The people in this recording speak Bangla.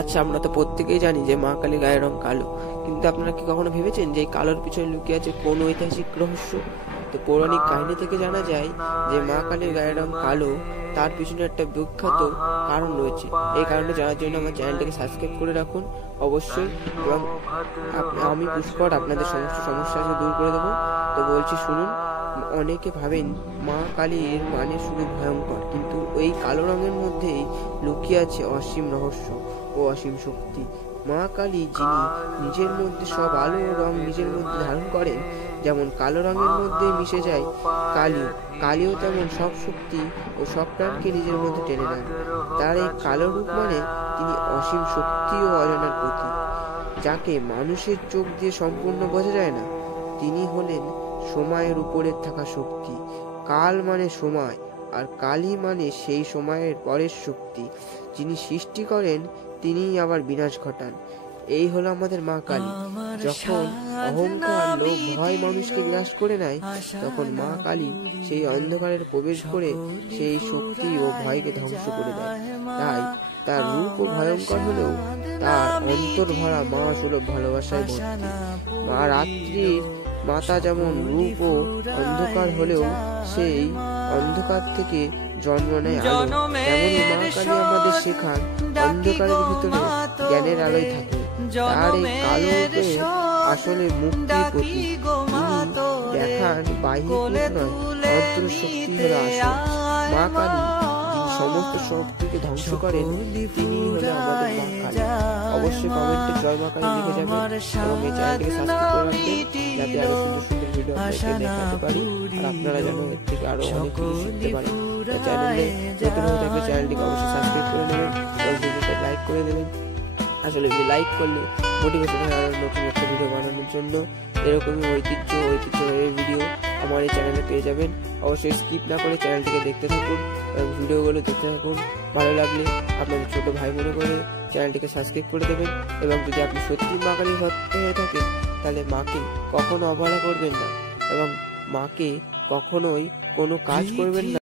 আচ্ছা, আমরা তো প্রত্যেকেই জানি যে মা কালীর গায়ের রং কালো, কিন্তু আপনারা কি কখনো ভেবেছেন যে এই কালোর পিছনে লুকিয়ে আছে কোন ঐতিহাসিক রহস্য? তো পৌরাণিক কাহিনী থেকে জানা যায় যে মা কালীর গায়ের রং কালো, তার পিছনে একটা বিখ্যাত কারণ রয়েছে। এই কারণটা জানার জন্য আমার চ্যানেলটাকে সাবস্ক্রাইব করে রাখুন অবশ্যই, এবং আমি পুষ্কর আপনাদের সমস্ত সমস্যা দূর করে দেবো। তো বলছি শুনুন। অনেকে ভাবেন মা কালীর মানে শুধু ভয়ঙ্কর, কিন্তু এই কালো রঙের মধ্যেই লুকিয়ে আছে অসীম রহস্য ও অসীম শক্তি। মা কালী যিনি নিজের মধ্যে সব আলো ও রং নিজের মধ্যে ধারণ করেন, যেমন কালো রঙের মধ্যে মিশে যায় কালীও তেমন সব শক্তি ও সব প্রাণকে নিজের মধ্যে টেনে নেন। তার এই কালো রূপ মানে তিনি অসীম শক্তি ও অজানার প্রতীক, যাকে মানুষের চোখ দিয়ে সম্পূর্ণ বোঝা যায় না। তিনি হলেন সময়ের উপরে থাকা শক্তি। কাল মানে সময়, আর কালী মানে সেই সময়ের পরের শক্তি। যিনি সৃষ্টি করেন তিনিই আবার বিনাশ ঘটান। এই হলো আমাদের মা কালী। যখন অহংকার, লোভ, ভয় মানুষকে গ্রাস করে নেয়, তখন মা কালী সেই অন্ধকারের প্রবেশ করে সেই শক্তি ও ভয়কে ধ্বংস করে দেয়। তাই তার রূপ ও ভয়ঙ্কর হলেও তার অন্তর ভরা মা সুলভ ভালোবাসায় ভর্তি। মা রাত্রির মাতা যেমন রূপ ও অন্ধকার হলেও সেই অন্ধকার থেকে জন্ম নেয় আলো, তেমনি মা কালী আমাদের শেখান অন্ধকারের ভিতরে জ্ঞানের আলোয় থাকে। তার এই কালো রূপে আসলে মুক্তির প্রতীক। তিনি দেখান বাহ্যিক রূপ নয়, অন্তর শক্তি হলো আসল। মা কালী যিনি সমস্ত শক্তিকে ধ্বংস করেন, তিনি হলো আমাদের মা কালী। অবশ্যই কমেন্টে জয় মা কালী লিখে যাবেন এবং এই চ্যানেলটিকে সাবস্ক্রাইব করে রাখবেন, যাতে আরো সুন্দর সুন্দর ভিডিও আপনাদেরকে দেখাতে পারি, আর আপনারা যেন এর থেকে আরো অনেক কিছু শিখতে পারেন। চ্যানেলে নতুন হয়ে থাকলে চ্যানেলটিকে অবশ্যই সাবস্ক্রাইব করে নেবেন এবং ভিডিওতে লাইক করে দেবেন। আসলে লাইক করলে মোটিভেশন হয় আরো নতুন একটা ভিডিও বানানোর জন্য। এরকমই ঐতিহ্যবাহী ভিডিও আমার এই চ্যানেলে পেয়ে যাবেন। অবশ্যই স্কিপ না করে চ্যানেলটিকে দেখতে থাকুন এবং ভিডিওগুলো দেখতে থাকুন। ভালো লাগলে আপনাদের ছোট ভাই মনে করে চ্যানেলটিকে সাবস্ক্রাইব করে দেবেন। এবং যদি আপনি সত্যি মা কালীর ভক্ত হয়ে থাকেন, তাহলে মাকে কখনো অবহেলা করবেন না এবং মাকে কখনোই কোনো কাজ করবেন না